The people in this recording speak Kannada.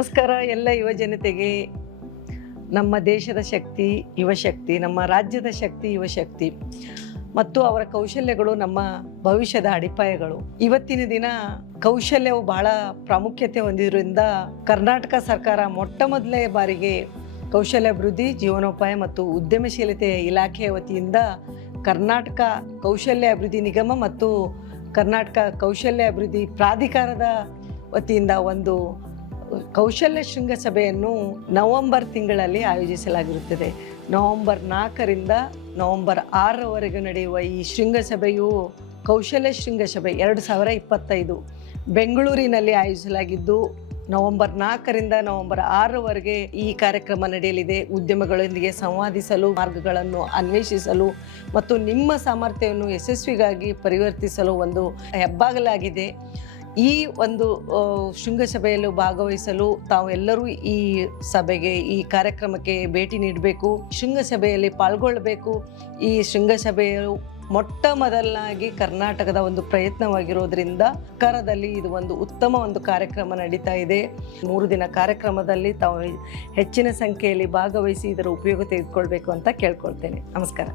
ನಮಸ್ಕಾರ ಎಲ್ಲ ಯುವ ಜನತೆಗೆ. ನಮ್ಮ ದೇಶದ ಶಕ್ತಿ ಯುವಶಕ್ತಿ ನಮ್ಮ ರಾಜ್ಯದ ಶಕ್ತಿ ಯುವಶಕ್ತಿ ಮತ್ತು ಅವರ ಕೌಶಲ್ಯಗಳು, ನಮ್ಮ ಭವಿಷ್ಯದ ಅಡಿಪಾಯಗಳು. ಇವತ್ತಿನ ದಿನ ಕೌಶಲ್ಯವು ಬಹಳ ಪ್ರಾಮುಖ್ಯತೆ ಹೊಂದಿದ್ರಿಂದ ಕರ್ನಾಟಕ ಸರ್ಕಾರ ಮೊಟ್ಟ ಮೊದಲೇ ಬಾರಿಗೆ ಕೌಶಲ್ಯಾಭಿವೃದ್ಧಿ, ಜೀವನೋಪಾಯ ಮತ್ತು ಉದ್ಯಮಶೀಲತೆ ಇಲಾಖೆಯ ವತಿಯಿಂದ ಕರ್ನಾಟಕ ಕೌಶಲ್ಯ ಅಭಿವೃದ್ಧಿ ನಿಗಮ ಮತ್ತು ಕರ್ನಾಟಕ ಕೌಶಲ್ಯ ಅಭಿವೃದ್ಧಿ ಪ್ರಾಧಿಕಾರದ ವತಿಯಿಂದ ಒಂದು ಕೌಶಲ್ಯ ಶೃಂಗಸಭೆಯನ್ನು ನವೆಂಬರ್ ತಿಂಗಳಲ್ಲಿ ಆಯೋಜಿಸಲಾಗಿರುತ್ತದೆ. ನವೆಂಬರ್ ನಾಲ್ಕರಿಂದ ನವೆಂಬರ್ ಆರರವರೆಗೆ ನಡೆಯುವ ಈ ಶೃಂಗಸಭೆಯು ಕೌಶಲ್ಯ ಶೃಂಗಸಭೆ ಎರಡು ಸಾವಿರ ಇಪ್ಪತ್ತೈದು ಬೆಂಗಳೂರಿನಲ್ಲಿ ಆಯೋಜಿಸಲಾಗಿದ್ದು, ನವೆಂಬರ್ ನಾಲ್ಕರಿಂದ ನವೆಂಬರ್ ಆರರವರೆಗೆ ಈ ಕಾರ್ಯಕ್ರಮ ನಡೆಯಲಿದೆ. ಉದ್ಯಮಗಳೊಂದಿಗೆ ಸಂವಾದಿಸಲು, ಮಾರ್ಗಗಳನ್ನು ಅನ್ವೇಷಿಸಲು ಮತ್ತು ನಿಮ್ಮ ಸಾಮರ್ಥ್ಯವನ್ನು ಯಶಸ್ವಿಗಾಗಿ ಪರಿವರ್ತಿಸಲು ಒಂದು ಹೆಬ್ಬಾಗಲಾಗಿದೆ. ಈ ಒಂದು ಶೃಂಗಸಭೆಯಲ್ಲಿ ಭಾಗವಹಿಸಲು ತಾವೆಲ್ಲರೂ ಈ ಸಭೆಗೆ, ಈ ಕಾರ್ಯಕ್ರಮಕ್ಕೆ ಭೇಟಿ ನೀಡಬೇಕು. ಶೃಂಗಸಭೆಯಲ್ಲಿ ಪಾಲ್ಗೊಳ್ಳಬೇಕು. ಈ ಶೃಂಗಸಭೆಯು ಮೊಟ್ಟ ಮೊದಲನಾಗಿ ಕರ್ನಾಟಕದ ಒಂದು ಪ್ರಯತ್ನವಾಗಿರೋದ್ರಿಂದ ಸರ್ಕಾರದಲ್ಲಿ ಇದು ಒಂದು ಉತ್ತಮ ಒಂದು ಕಾರ್ಯಕ್ರಮ ನಡೀತಾ ಇದೆ. ಮೂರು ದಿನ ಕಾರ್ಯಕ್ರಮದಲ್ಲಿ ತಾವು ಹೆಚ್ಚಿನ ಸಂಖ್ಯೆಯಲ್ಲಿ ಭಾಗವಹಿಸಿ ಇದರ ಉಪಯೋಗ ತೆಗೆದುಕೊಳ್ಬೇಕು ಅಂತ ಕೇಳ್ಕೊಳ್ತೇನೆ. ನಮಸ್ಕಾರ.